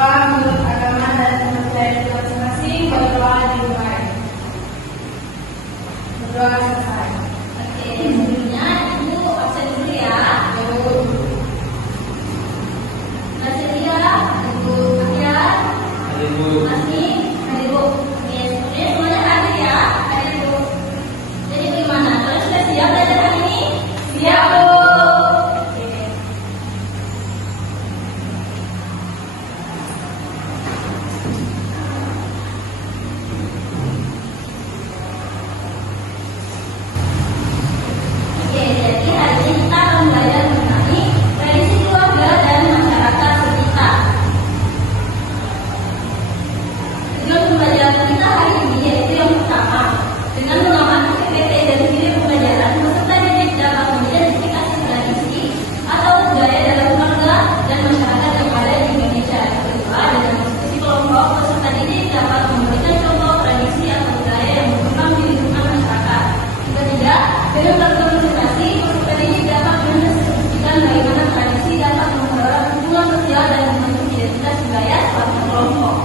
berdoa menurut agama dan kepercayaan masing-masing, berdoa dimulai. Berdoa selesai. Oke, sebelumnya Ibu absen dulu ya. Baca dia, Ibu Akhir, Asmi, Ibu. Oke, sebenarnya semuanya hadir ya, hadir Bu. Jadi bagaimana? Kalian sudah siap belajar hari ini? Siap, Bu. Oke, jadi hari ini kita akan belajar mengenai tradisi keluarga dan masyarakat sekitar. Tujuan pembelajaran kita hari ini yaitu yang pertama, dengan mengamati PPT dan video pembelajaran, peserta didik dapat mengidentifikasi tradisi atau budaya dalam keluarga dan masyarakat yang ada di Indonesia. Kedua, dengan diskusi kelompok, peserta didik dapat memberikan contoh tradisi atau budaya yang berkembang di lingkungan masyarakat. Ketiga, dengan berkomunikasi, peserta didik dapat mendiskusikan bagaimana tradisi dapat memperoleh hubungan sosial dan membentuk identitas budaya suatu kelompok.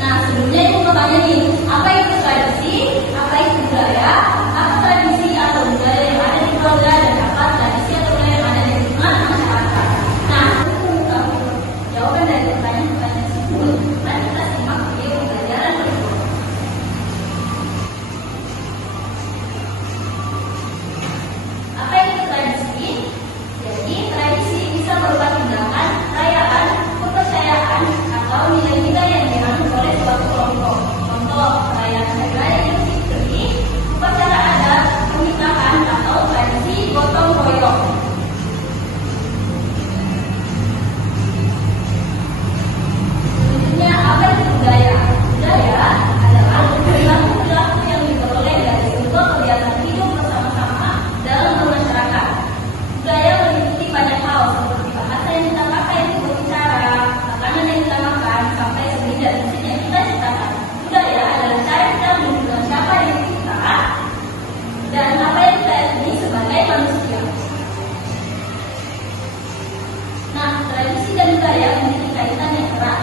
Nah, sebelumnya Ibu mau tanya nih, apa itu tradisi, apa itu budaya, apa tradisi atau budaya yang ada di keluarga, dan apa tradisi atau budaya yang ada di lingkungan masyarakat. Nah, untuk mengetahui jawaban dari pertanyaan-pertanyaan tersebut, mari kita simak video pembelajaran berikut. Apa itu tradisi? Jadi, tradisi bisa berupa tindakan, perayaan, kepercayaan, atau nilai-nilai yang dianut oleh suatu kelompok. Contoh, perayaan hari raya Idul Fitri, upacara adat, pernikahan, atau tradisi gotong royong. Selanjutnya, apa itu budaya? Budaya adalah perilaku-perilaku yang diperoleh dari sebuah kegiatan hidup bersama-sama dalam bermasyarakat. Budaya meliputi banyak hal seperti bahasa yang kita pakai untuk berbicara, makanan yang kita makan, sampai seni dan musik yang kita ciptakan. Budaya adalah cara kita menunjukkan siapa diri kita dan apa yang kita yakini sebagai manusia. Nah, tradisi dan budaya memiliki kaitan yang erat,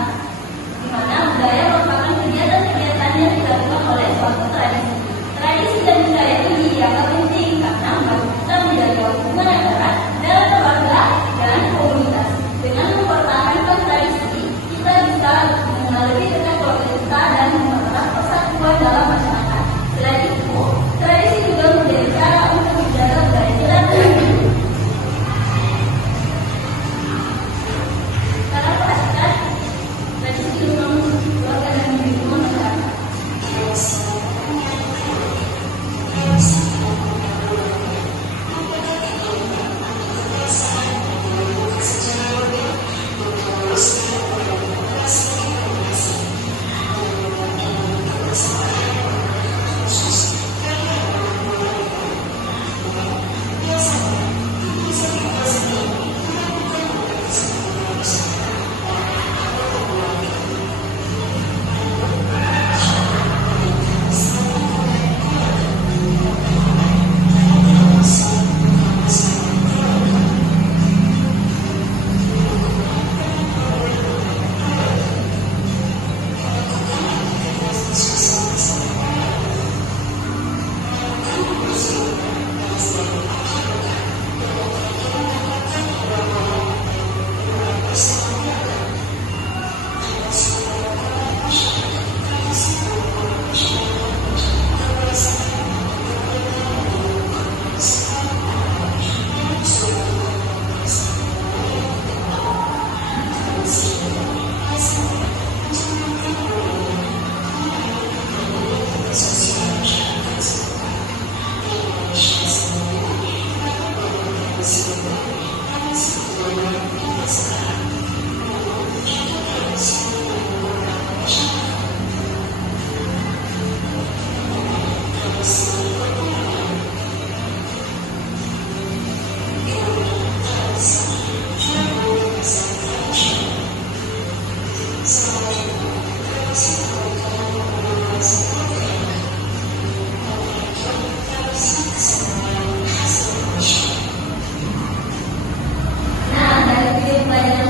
di mana budaya merupakan kegiatan-kegiatan yang dilakukan oleh suatu tradisi. Tradisi dan budaya ini dianggap penting karena membantu kita menjaga hubungan yang erat dalam keluarga dan komunitas. Dengan mempertahankan tradisi, kita bisa mengenal lebih dekat keluarga kita dan mempererat persatuan dalam masyarakat. Selain itu, tradisi juga menjadi cara untuk menjaga budaya kita. Sekarang perhatikan tradisi dalam keluarga dan lingkungan masyarakat. Nah, dari video pelajaran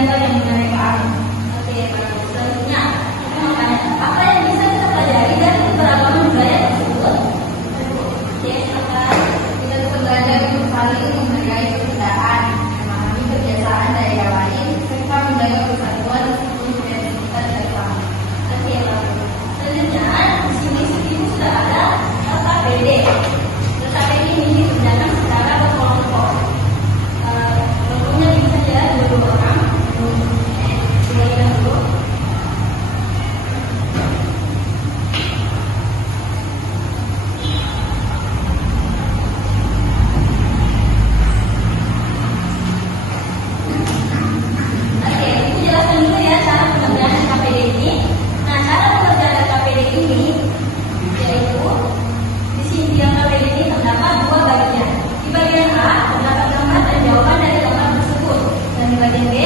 Widianto yang menarik. Oke, bagus. Selanjutnya, kita mau tanya, apa yang bisa kita pelajari dari keberagaman budaya tersebut? Oke, silakan. Kita bisa belajar untuk saling menghargai perbedaan, memahami kebiasaan daerah lain, serta menjaga persatuan meskipun identitas tidak sama. Oke, bagus. Selanjutnya, di sini sudah ada LKPD. LKPD ini dikerjakan secara berkelompok. Kelompoknya bisa ya 2 orang. Silakan dulu. Oke, itu jelaskan dulu ya cara pengerjaan LKPD ini. Nah, cara pengerjaan LKPD ini yaitu di sini di LKPD ini terdapat 2 bagian. Di bagian A terdapat gambar dan jawaban dari gambar tersebut, dan di bagian B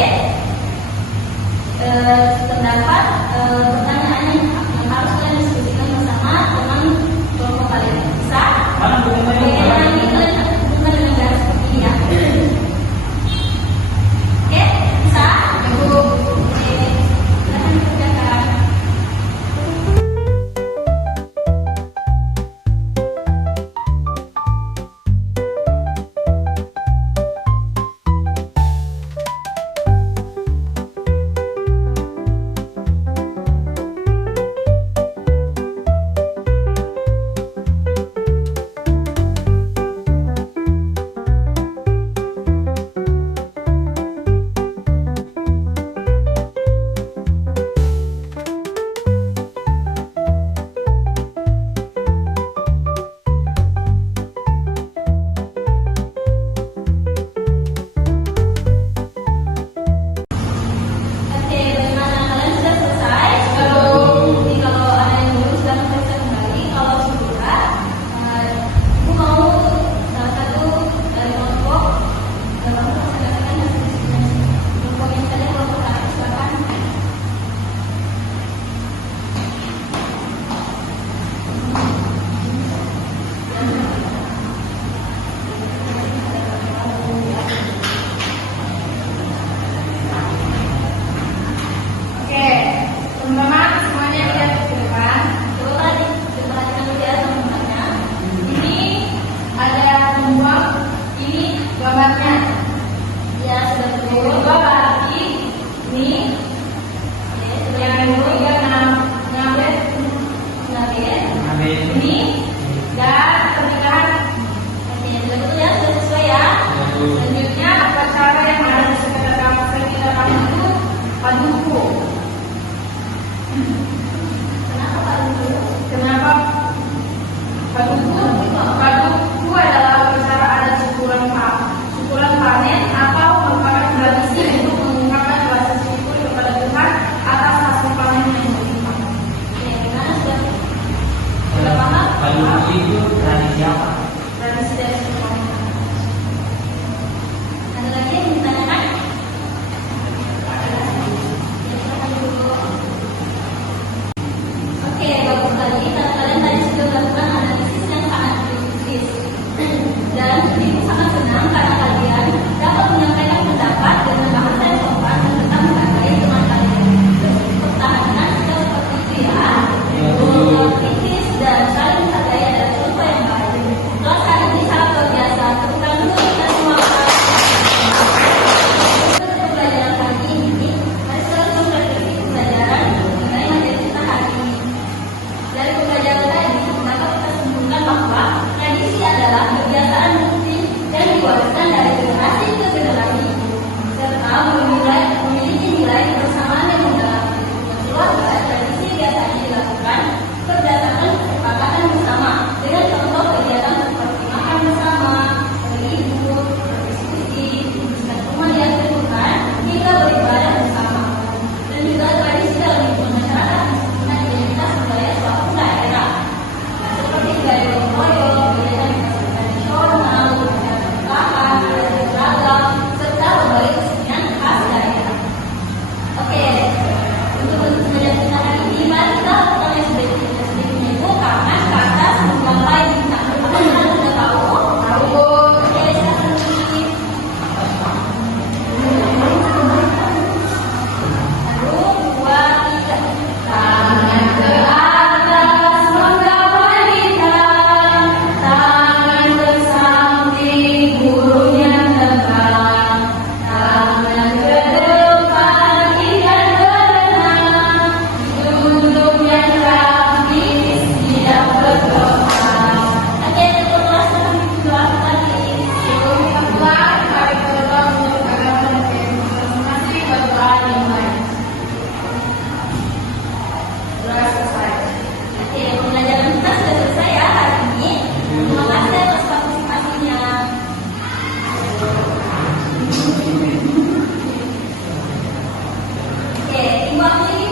terdapat pertanyaan yang harus kalian diskusikan bersama dengan kelompok kalian. Bisa? Bagian ini kalian hubungkan dengan garis seperti ini ya. Oke, bisa? Oke, silahkan dikerjakan. Oke, bagaimana kalian sudah selesai? Jadi kalau ada yang belum silahkan periksa kembali. Kalau sudah, aku mau salah satu dari kelompok melaksanakan hasil diskusi. Kelompok yang tadi kelompok A, silakan. Oke, teman-teman semuanya lihat ke depan. Coba diperhatikan dulu ya teman-temannya. Ini ada pembuang, ini gambarnya. Ya, sudah Yang betul. kedua lagi, ini Oke, sudah yang betul. ketiga ngabet, Oke. ini dan pernikahan. Oke, sudah betul ya, sudah sesuai ya. Selanjutnya upacara yang ada di sekitar kampus itu paduku. Kenapa Pak Lulu? Kenapa paduku? Paduku adalah upacara adat syukuran panen atau merupakan tradisi untuk mengungkapkan rasa syukur kepada Tuhan atas hasil panen yang berlimpah. Oke, gimana sudah paham? Itu tradisi apa? Tradisi dari syukuran. Ada lagi yang ditanyakan? Ya, silakan dulu. Oke, bagus sekali. Kalian tadi sudah melakukan analisis yang sangat kritis. Dan ibu sangat senang karena kalian dapat menyampaikan pendapat dengan bahasa yang sopan dan tetap menghargai teman kalian. Pertahanan sudah seperti itu ya. Kritis dan saling menghargai adalah contoh yang baik. Kelas hari ini sangat luar biasa. Tepuk tangan dulu kita semua. Untuk pembelajaran hari ini, mari selalu merefleksi pembelajaran mengenai materi kita hari ini. Dari pembelajaran tadi, dapat kita simpulkan bahwa tradisi adalah kebiasaan rutin yang diwariskan dari generasi ke generasi, serta memiliki nilai kebersamaan yang mendalam. Keluarga, tradisi biasanya dilakukan berdasarkan kesepakatan bersama dengan contoh kegiatan seperti makan bersama, berlibur, berdiskusi, dan rumah yang ditentukan hingga beribadah bersama. Dan juga tradisi dalam lingkungan masyarakat disebutkan identitas budaya suatu daerah, seperti budaya gotong-royong, budaya tradisional, budaya pernikahan, budaya beragam, serta berbagai kesenian khas daerah. Oke, untuk pembelajaran kita hari ini, mari kita lakukan yang sedikit ibu karena kata sebelum lain bintang. Apa kalian sudah tahu? Tahu. Oke, silakan tulis. waktu ini